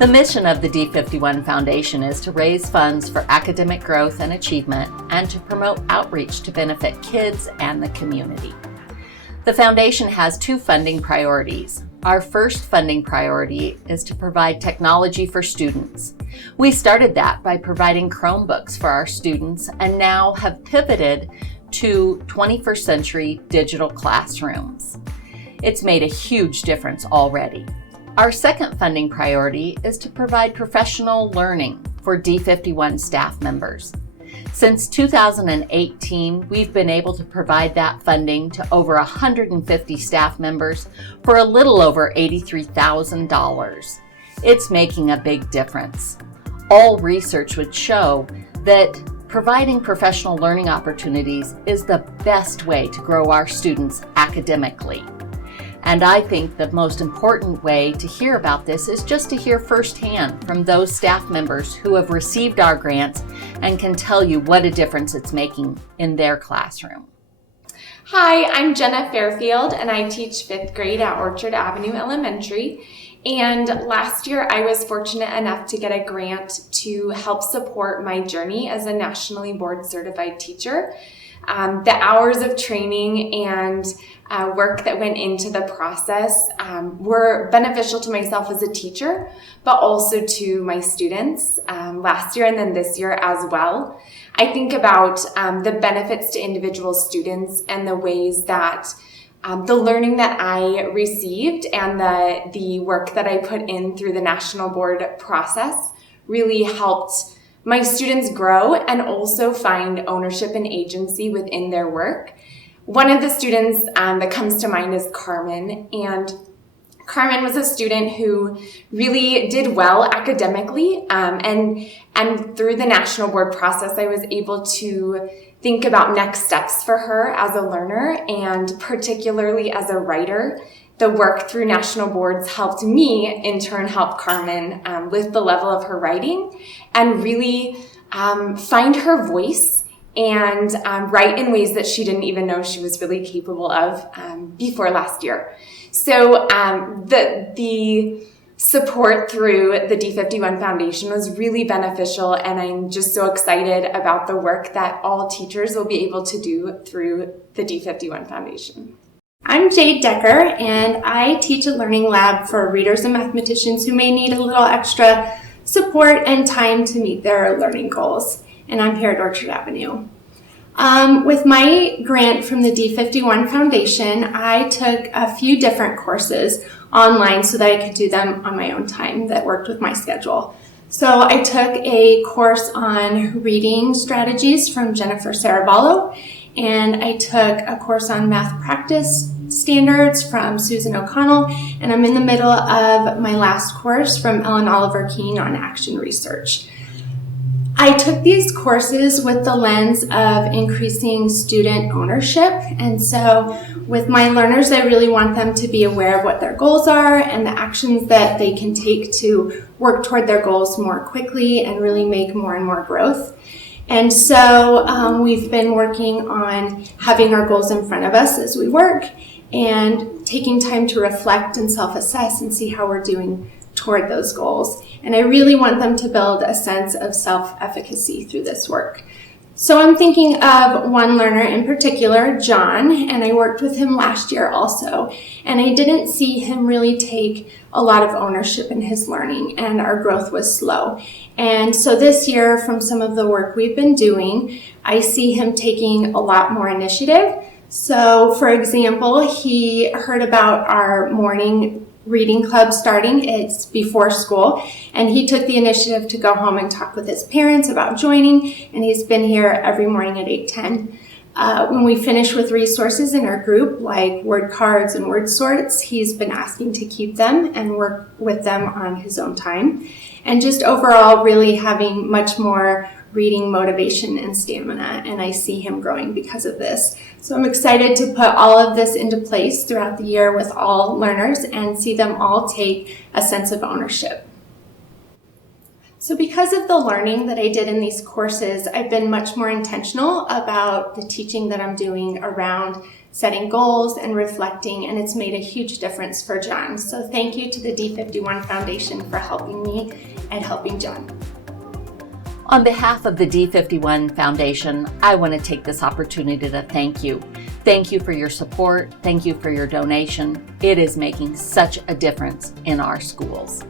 The mission of the D51 Foundation is to raise funds for academic growth and achievement and to promote outreach to benefit kids and the community. The foundation has two funding priorities. Our first funding priority is to provide technology for students. We started that by providing Chromebooks for our students and now have pivoted to 21st century digital classrooms. It's made a huge difference already. Our second funding priority is to provide professional learning for D51 staff members. Since 2018, we've been able to provide that funding to over 150 staff members for a little over $83,000. It's making a big difference. All research would show that providing professional learning opportunities is the best way to grow our students academically. And I think the most important way to hear about this is just to hear firsthand from those staff members who have received our grants and can tell you what a difference it's making in their classroom. Hi, I'm Jenna Fairfield and I teach 5th grade at Orchard Avenue Elementary. And last year I was fortunate enough to get a grant to help support my journey as a nationally board certified teacher. The hours of training and work that went into the process were beneficial to myself as a teacher, but also to my students last year and then this year as well. I think about the benefits to individual students and the ways that the learning that I received and the work that I put in through the national board process really helped my students grow and also find ownership and agency within their work. One of the students that comes to mind is Carmen, and Carmen was a student who really did well academically, and through the national board process, I was able to think about next steps for her as a learner and particularly as a writer. The work through national boards helped me, in turn, help Carmen lift the level of her writing and really find her voice and write in ways that she didn't even know she was really capable of before last year. So the support through the D51 Foundation was really beneficial, and I'm just so excited about the work that all teachers will be able to do through the D51 Foundation. I'm Jade Decker, and I teach a learning lab for readers and mathematicians who may need a little extra support and time to meet their learning goals, and I'm here at Orchard Avenue. With my grant from the D51 Foundation, I took a few different courses online so that I could do them on my own time that worked with my schedule. So I took a course on reading strategies from Jennifer Saraballo, and I took a course on math practice standards from Susan O'Connell, and I'm in the middle of my last course from Ellen Oliver Keene on action research. I took these courses with the lens of increasing student ownership, and so with my learners, I really want them to be aware of what their goals are and the actions that they can take to work toward their goals more quickly and really make more and more growth. And so we've been working on having our goals in front of us as we work and taking time to reflect and self-assess and see how we're doing toward those goals. And I really want them to build a sense of self-efficacy through this work. So I'm thinking of one learner in particular, John, and I worked with him last year also. And I didn't see him really take a lot of ownership in his learning, and our growth was slow. And so this year, from some of the work we've been doing, I see him taking a lot more initiative. So for example, he heard about our morning reading club starting. It's before school, and he took the initiative to go home and talk with his parents about joining, and he's been here every morning at 8:10. When we finish with resources in our group, like word cards and word sorts, he's been asking to keep them and work with them on his own time. And just overall really having much more reading motivation and stamina, and I see him growing because of this. So I'm excited to put all of this into place throughout the year with all learners and see them all take a sense of ownership. So because of the learning that I did in these courses, I've been much more intentional about the teaching that I'm doing around setting goals and reflecting, and it's made a huge difference for John. So thank you to the D51 Foundation for helping me and helping John. On behalf of the D51 Foundation, I want to take this opportunity to thank you. Thank you for your support. Thank you for your donation. It is making such a difference in our schools.